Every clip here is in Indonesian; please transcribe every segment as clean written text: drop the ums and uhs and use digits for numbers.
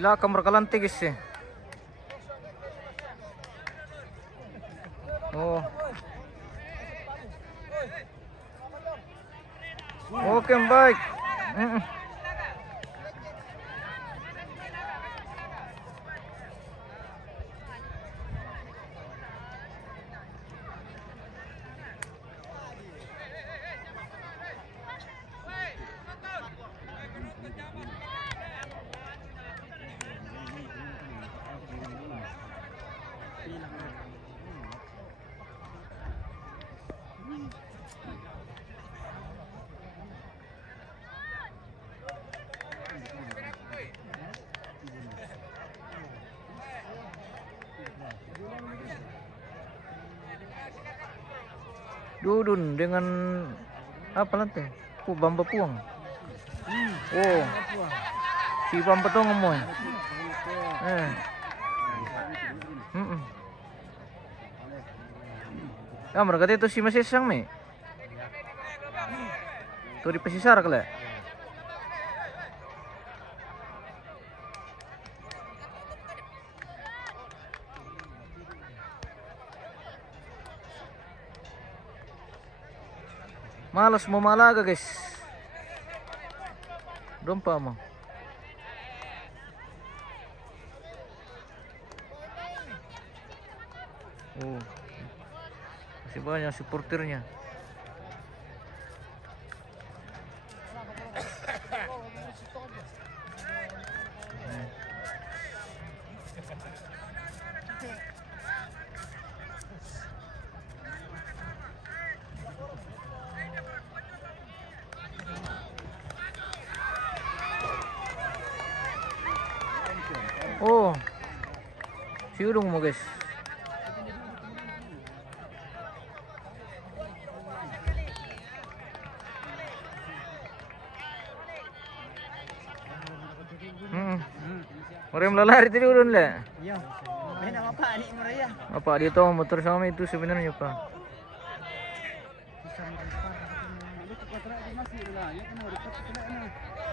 Pila ka markalante guys eh. Oh. Okay, baik. Dudun dengan apa nanti? Bamba puang. Oh, si bamba tuh ngomong. Ya mereka itu si masih sang me. Tuh di pesisar kali. Malas mau malaga guys. Dompa mo. Oh. Masih banyak supporternya. Oh, si udung mo guys. Orang melalari tadi udun lah. Iya. Main apa ni Maria? Apa dia tahu motor sama itu sebenarnya pak?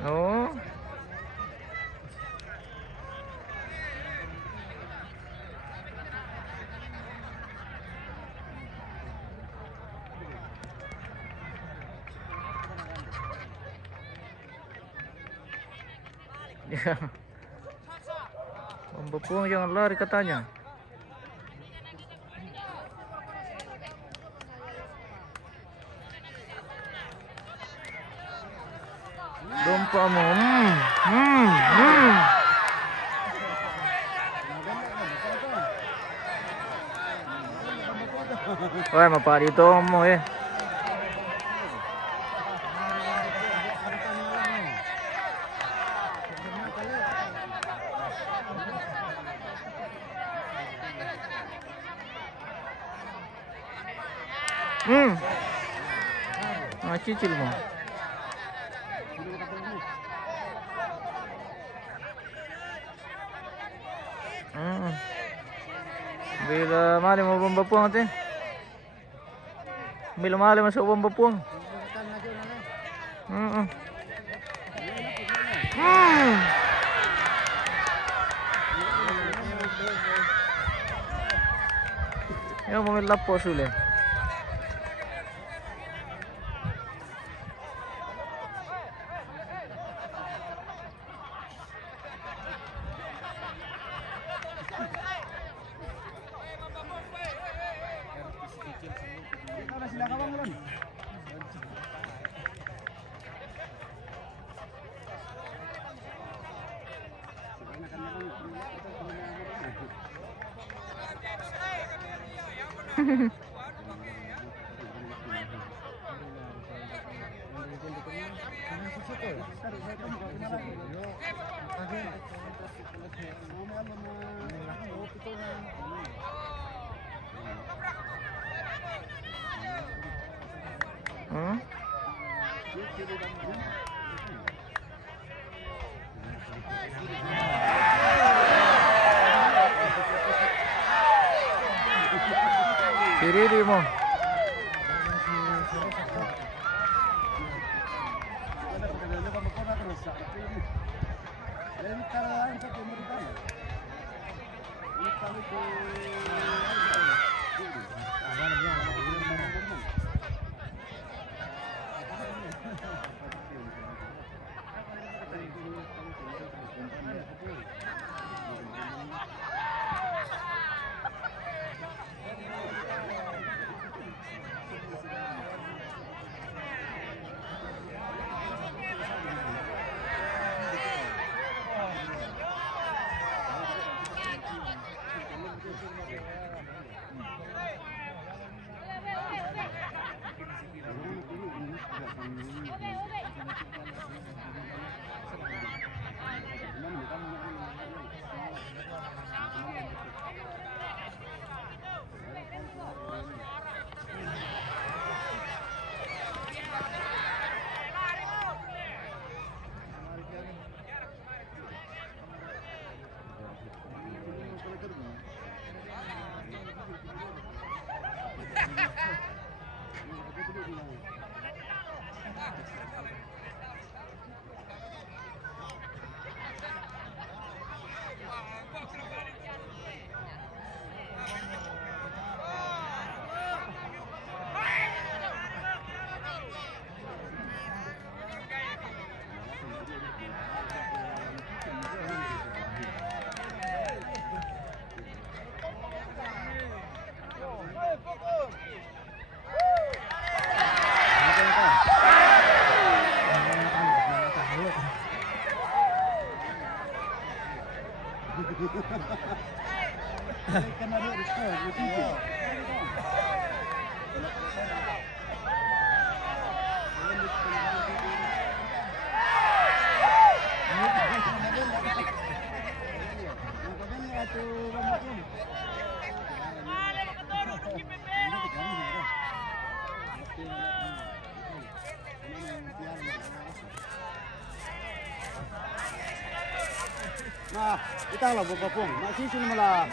Oh. Ya, Bamba Puang jangan lari katanya. Dompa mo. Wah, mapa dito mo eh. Cicil mo. Bila mali mo Bamba Puang ate. Bila mali masuk Bamba Puang. Ya mau lapo sulit. Diri mo. Nah, kita lah bapak pung, masih sini malah.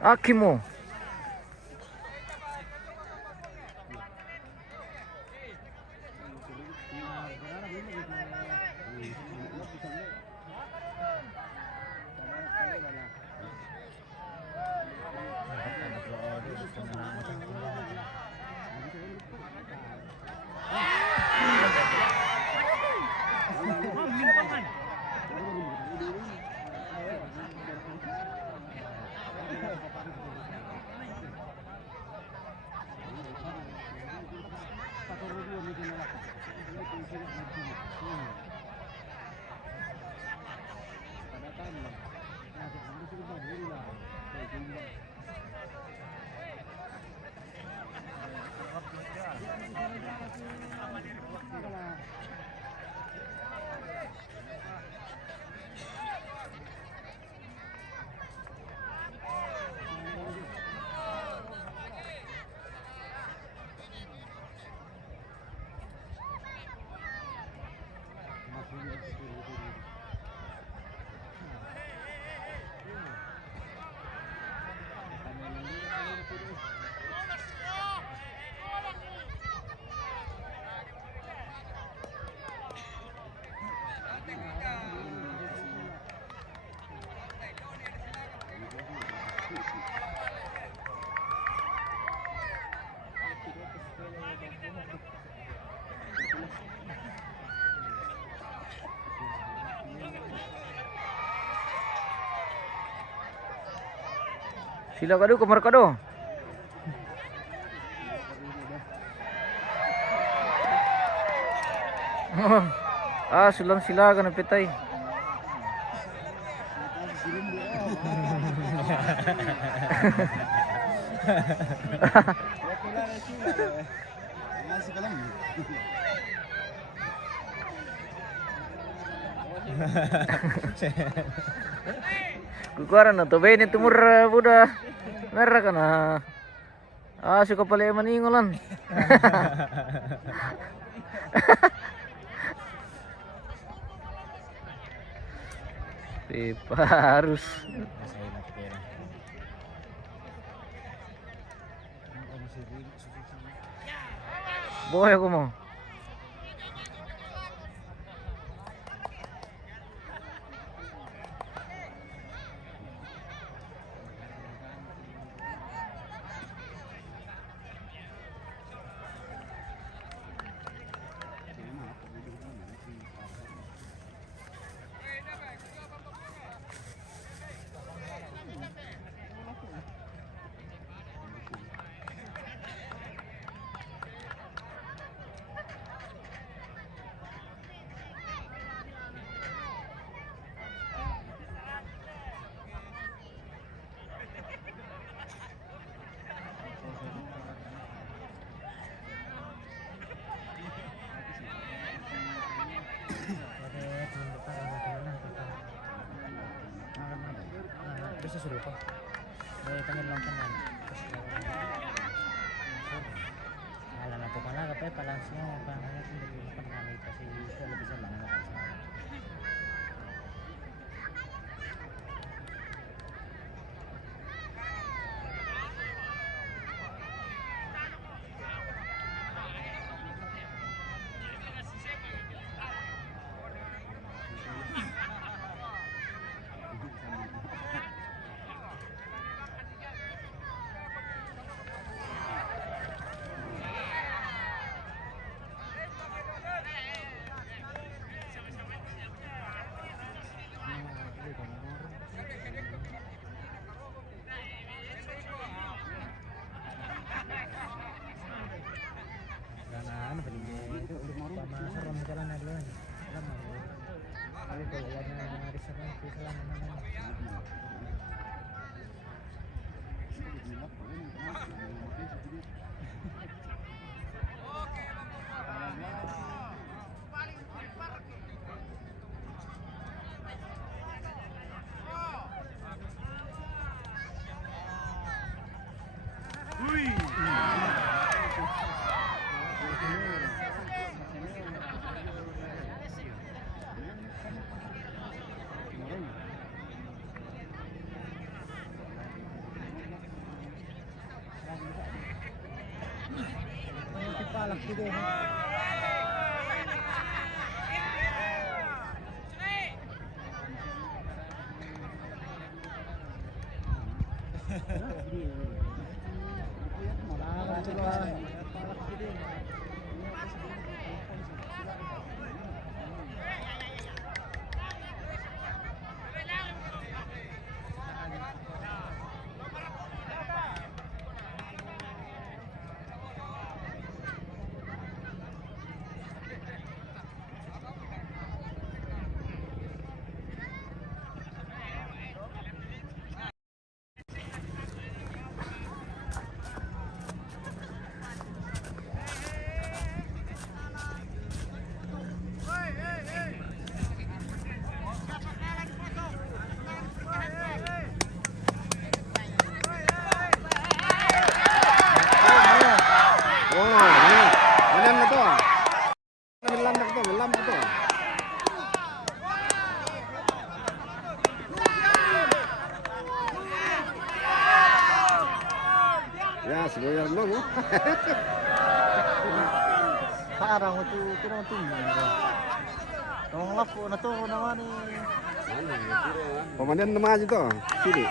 Akimo. Sila kado kamar kado. Sulang sila ka napitay. Masih kalam. Kukuara na to ni tumur buda. Merah ka na. Suka pala maningolan. Harus. Boy ako mo. Bisa suruh kok. Dari tangan lang kanan. Ala na po pala kapay balance niya parang ano kung hindi pa namin kasi usually bisa lang na kasi. Ano ba din? Pamasaron ka lang na doon. Alam mo. Ay ko yan na restaurant ko sa laman naman. Palak juga. Ya, sebenarnya mau. Parang ito tinong-tingin. Tong lapo na to naman eh. Komandan nama aja tuh. Sini.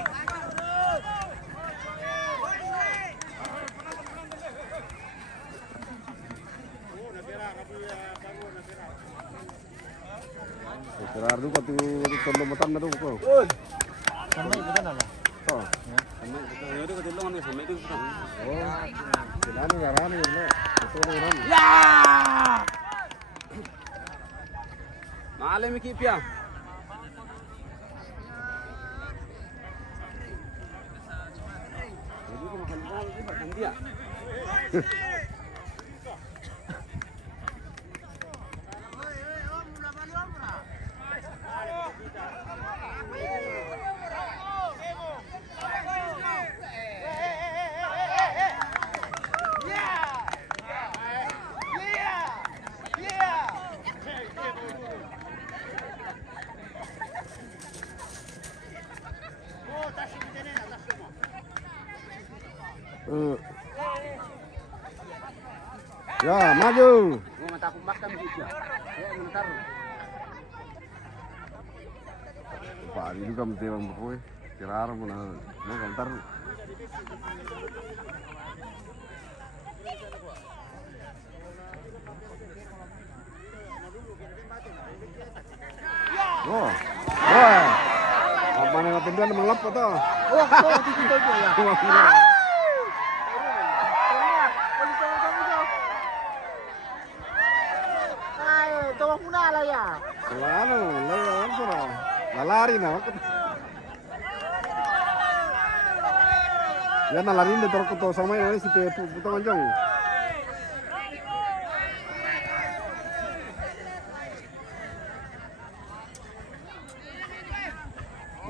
Gerardo kok tuh matan na tuh kok. Sampai itu kan apa? Oh. Sampai Oh, sila ngarani na. Ito na. Maalim ikipya. Hindi ko makalimutan di ba hindi ah. Ya, maju. Mau matakot makan gitu. Ya, menaruh. Pak, ini juga mesti bang boy. Kira-kira mau ntar. Oh, wah. Apa nih ngapain melap atau? Oh, itu ya. Tawag mo na alaya. Ano, layan ko na. Lalari na. Yan nalarin dito ko to sama yan si Pepo puto manjong.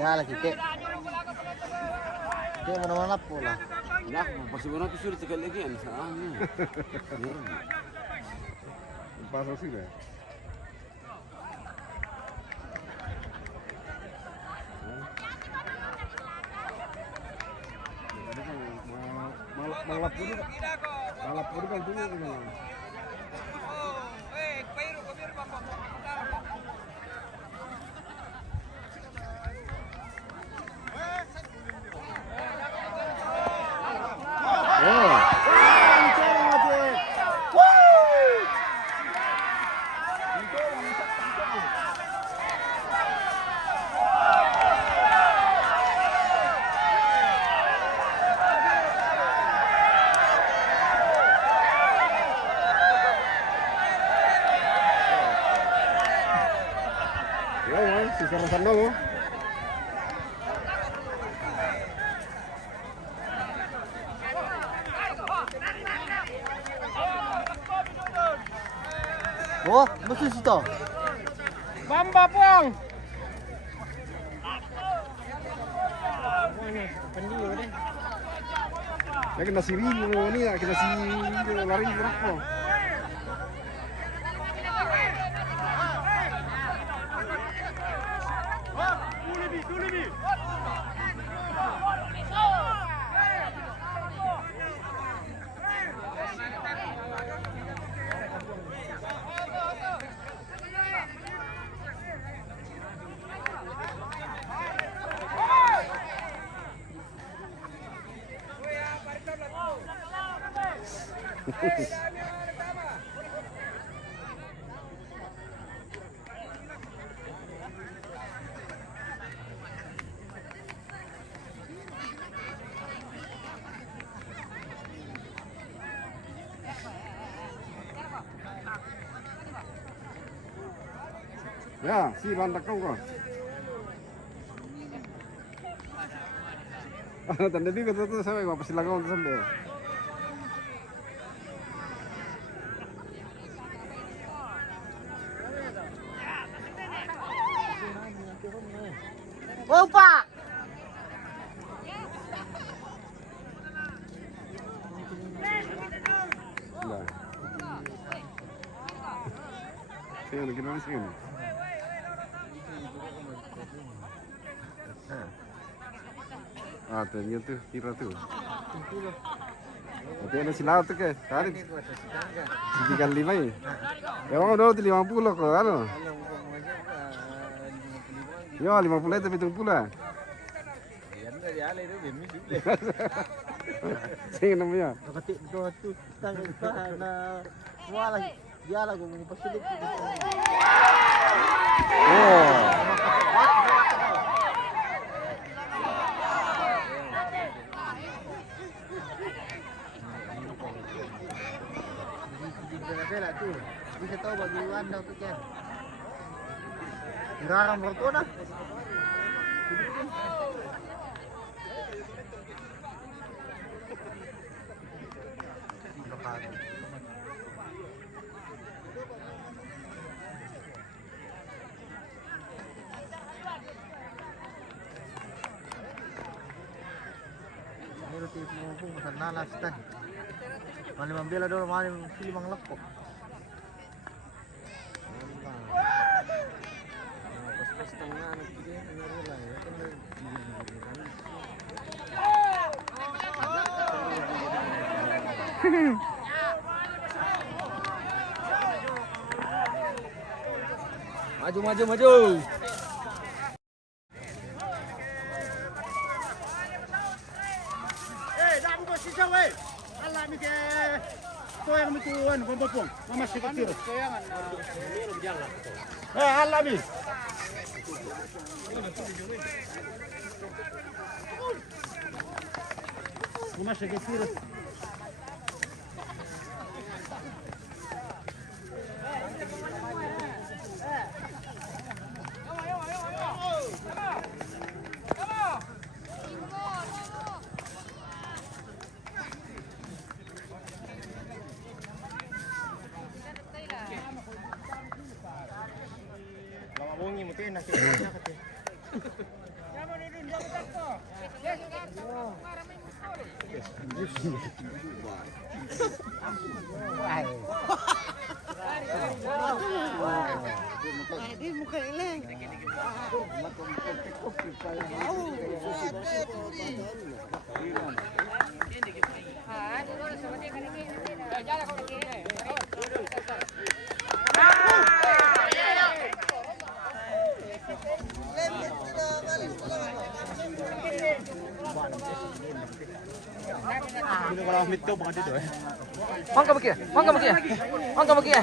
Ya lagi ke. Ke mana-mana pula. Ya, pasti benar tuh sulit sekali lagi kan. Pas sih deh. Malap pun kan dulu gimana? Sisa-sisa dulu. Oh, betul situ. Bamba pong. Ya kena siri ini ya, kena siri lari berapa? Ya, si landak kau kok. Tanda di kata tu sampai apa silakan untuk sampai. Oh, Pak. Lah. Sini kita di sini. Ah, ternyata kira tu. Berarti ada silau tu ke? Tarik. Tiga lima ini. Ya, orang dah 50 kok, kan? Ya, 50 tapi 70. Sing namanya. Ketik betul tu. Tangan na. Wala. Dia lagu mengupasilip. Oh. Bela tuh. Bisa tahu bagi Anda tuh kan. Garang bertona. Roti mau pesan nanas tan. Mali membela dulu mali pilih mang lepok. Pas tengah anak dia ngerela ya kan. Maju maju maju. Dami ko si Jawe. Allah mi ke to yang mi tuan Bamba Pong. Mama si Katiro. Allah mi. Mama si Katiro. Lawangi mo tin nakita niya kate. Di muka eleng. Bilo ko lang mito baka dito eh. Mangka begitu, mangka begitu, mangka begitu.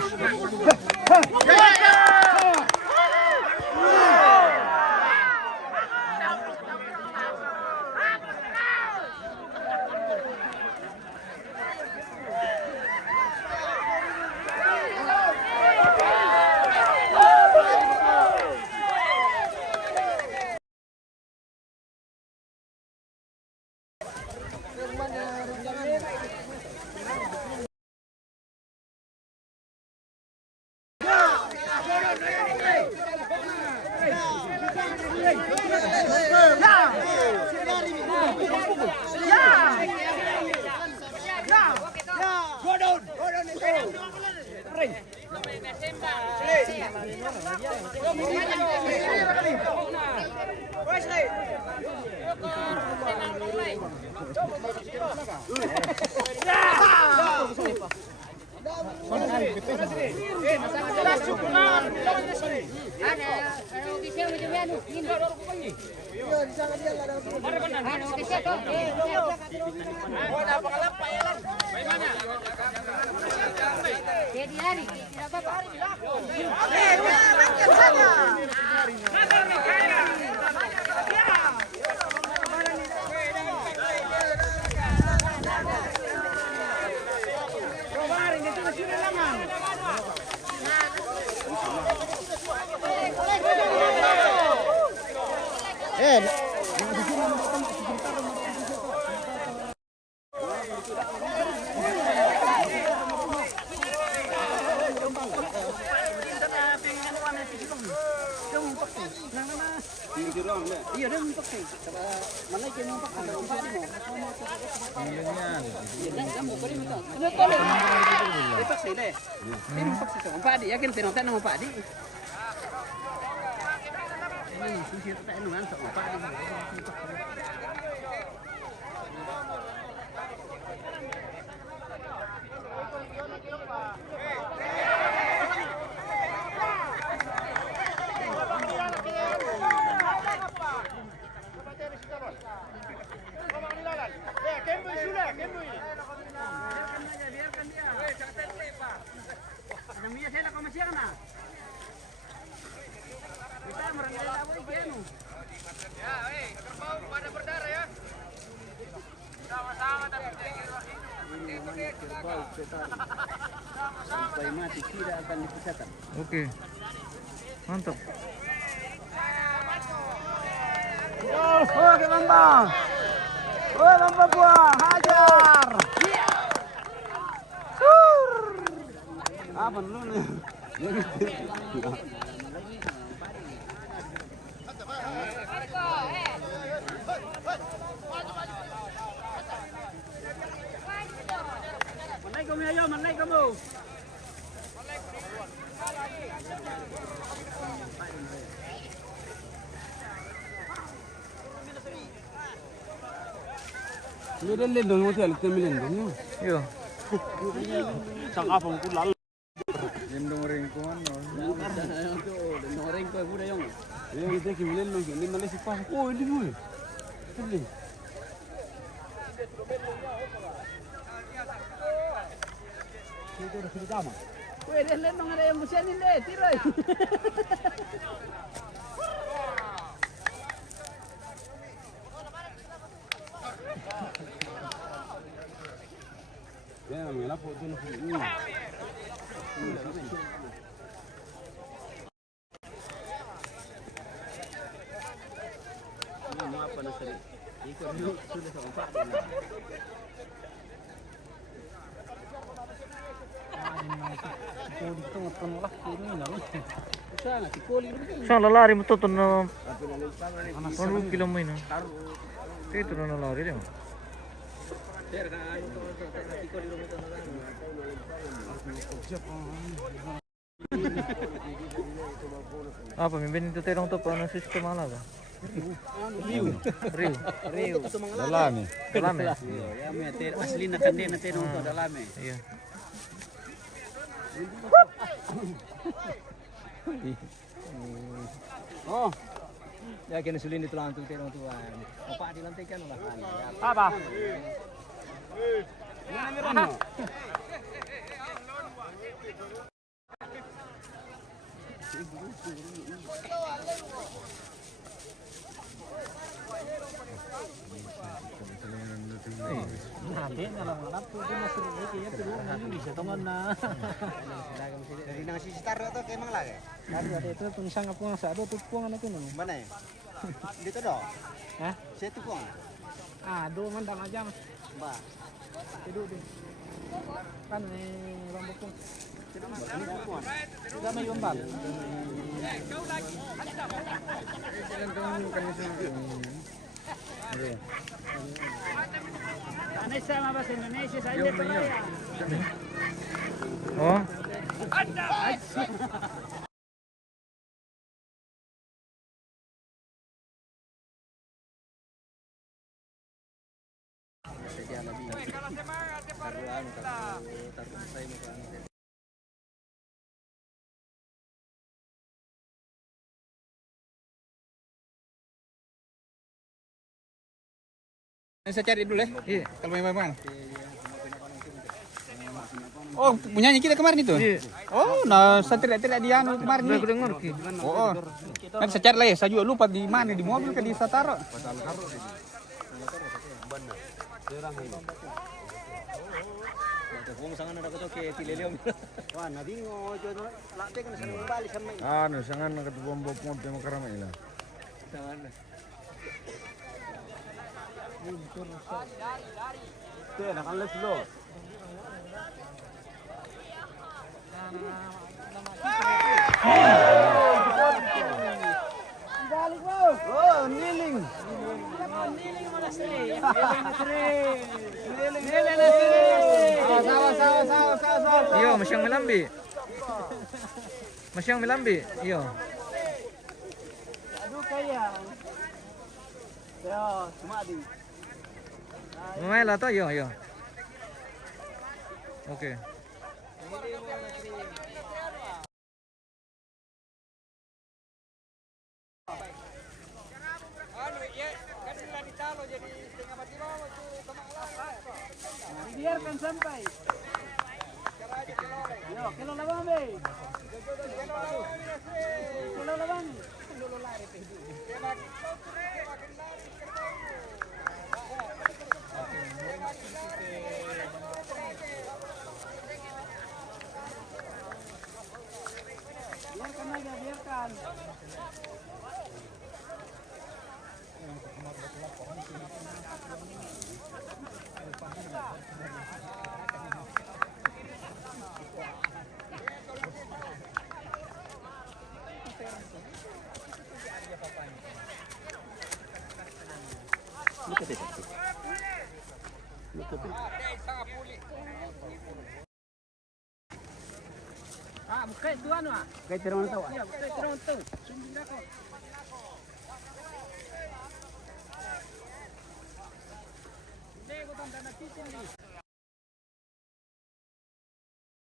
Jadi hari, tidak apa-apa. Iya dia mentok sih. Mana yang mentok? Mentok sih deh. Ini mentok sih sama Pak Adi. Yakin tinotan sama Pak Adi. Ini susi tak enuan sama Pak Adi. Sampai mati tidak akan dipecahkan. Oke. Mantap. Oh, ke Bambang. Oh, Bambang buah, hajar. Apa dulu nih? Malay kamu ayo, malay kamu. Milin dong, mau cari milin dong. Yo. Sang apa pun lalu. Dendong ringkuan. Dendong ringkuan pun dah yang. Yang kita milin dong, ini nanti si pas. Oh, ini gue. Ini. Itu udah sudah sama. Weh, dia dendong ada yang bersih ni deh, tirai. Ya, mengelap foto ini. Mau apa nasi? Ikut dulu sudah sama Pak. Kodi itu ngetolak ini lalu. Sana si Koli dulu. Saan lalari mo to na 1 kilo mo yun. Kaya ito na lalari din. Ter kan anu tu si Koli dulu tu. Apa, may binito tayo to paano sistema alaga? Rio. Rio. Dalam nih. Dalam ya? Ya, meter asli nak kandil nanti nunggu dalam eh. Iya. Oh, Ya kena sulin itu lantung terong tuan. Apa di lantai kan lah. apa? Ini merah. Nanti dalam ngalap tu dia masuk lagi ya terus ini bisa tongon na. Dari nang sisi taruh tu kemang lagi. Tadi ada itu tulisan apa yang ada tu puang anak itu. Mana? Dito dah. Hah? Saya tu pun. Ah, do mandang aja. Ba. Tidur deh. Kan rambut pun. Ini pun. Sudah may bambal. Aneh sama bahasa Indonesia saja terbayar. Oh. Saya cari dulu ya. Iya. Kalau memang. Oh, punyanya kita kemarin itu? Iya. Oh, nah saya tidak dia anu kemarin Udah nih. aku dengar ki. Oh, kan saya cari lah ya. Saya juga lupa di mana, di mobil ke di Sataro. Wah, nabi ngojo no. Latih kan senang balik sama. Anu, sangan ketubom bom tema karamay lah. Tu nak alas lo. Oh, niling. Iyo, masyang melambi. Masyang melambi. Iyo. Aduh kaya. Ya, cuma di. Mamaya to, iyo, iyo. Okay. Biarkan sampai. Yo, kilo labang be. Kilo labang. Ah, bukan tu anu ah. Kay tirawan tawa. Ya, bukan terang tu. Sumbi dah kau. Dek, kau tak nak titin ni.